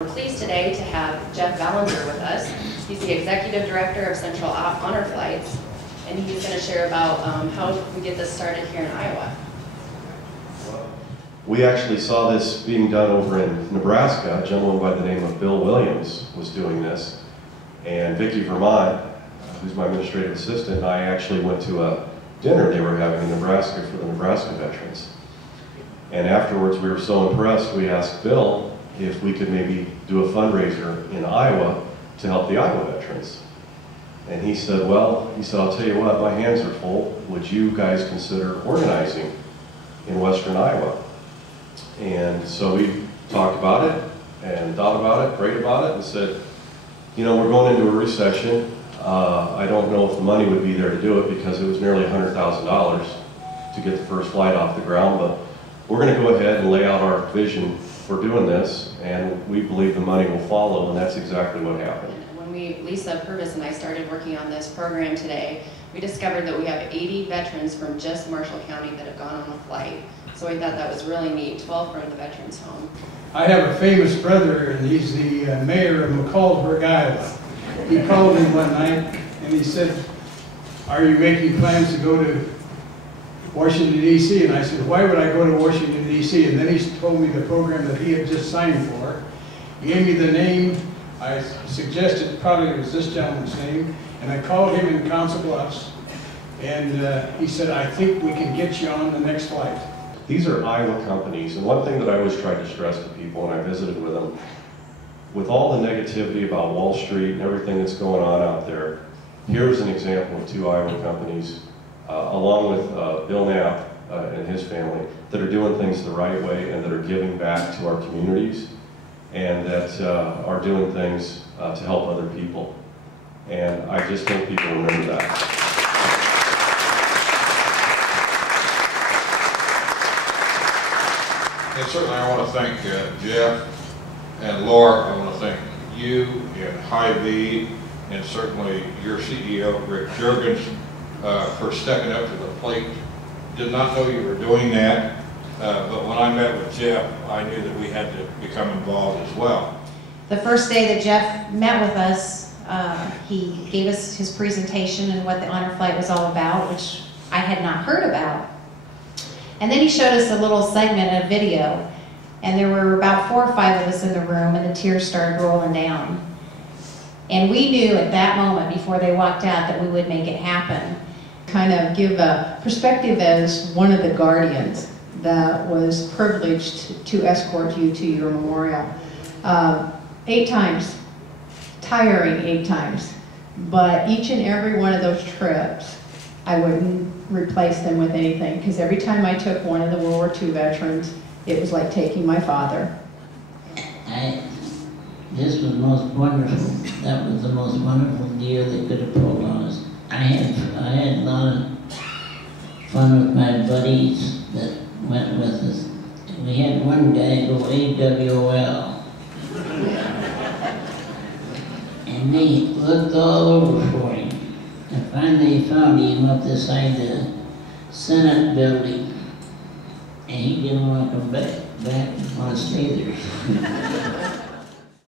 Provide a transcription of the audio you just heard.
We're pleased today to have Jeff Ballinger with us. He's the Executive Director of Central Honor Flights, and he's going to share about how we get this started here in Iowa. We actually saw this being done over in Nebraska. A gentleman by the name of Bill Williams was doing this. And Vicki Vermont, who's my administrative assistant, and I actually went to a dinner they were having in Nebraska for the Nebraska veterans. And afterwards we were so impressed, we asked Bill if we could maybe do a fundraiser in Iowa to help the Iowa veterans. And he said, well, I'll tell you what, my hands are full. Would you guys consider organizing in Western Iowa? And so we talked about it and thought about it, prayed about it, and said, you know, we're going into a recession. I don't know if the money would be there to do it because it was nearly $100,000 to get the first flight off the ground, but we're going to go ahead and lay out our vision for doing this, and we believe the money will follow, and that's exactly what happened. When Lisa Purvis and I started working on this program today, we discovered that we have 80 veterans from just Marshall County that have gone on a flight. So we thought that was really neat, 12 from the Veterans Home. I have a famous brother, and he's the mayor of McCallsburg, Iowa. He called me one night, and he said, are you making plans to go to Washington, D.C.? And I said, why would I go to Washington, D.C.? And then he told me the program that he had just signed for. He gave me the name. I suggested probably it was this gentleman's name, and I called him in Council Bluffs, and he said, I think we can get you on the next flight. These are Iowa companies, and one thing that I always try to stress to people when I visited with them, with all the negativity about Wall Street and everything that's going on out there, here's an example of two Iowa companies, along with Bill Knapp and his family, that are doing things the right way and that are giving back to our communities, and that are doing things to help other people. And I just hope people remember that. And certainly I want to thank Jeff and Laura. I want to thank you and Hy-Vee and certainly your CEO, Rick Juergens, for stepping up to the plate. Did not know you were doing that, but when I met with Jeff, I knew that we had to become involved as well. The first day that Jeff met with us, he gave us his presentation and what the honor flight was all about, which I had not heard about. And then he showed us a little segment of video, and there were about 4 or 5 of us in the room, and the tears started rolling down. And we knew at that moment, before they walked out, that we would make it happen. Kind of give a perspective as one of the guardians that was privileged to escort you to your memorial. 8 times, tiring 8 times, but each and every one of those trips, I wouldn't replace them with anything, because every time I took one of the World War II veterans, it was like taking my father. This was most wonderful. That was the most wonderful deal they could have pulled on us. I had a lot of fun with my buddies that went with us. We had one guy go AWOL. And they looked all over for him. And finally found him up beside the Senate building. And he didn't want to come back and want to stay there.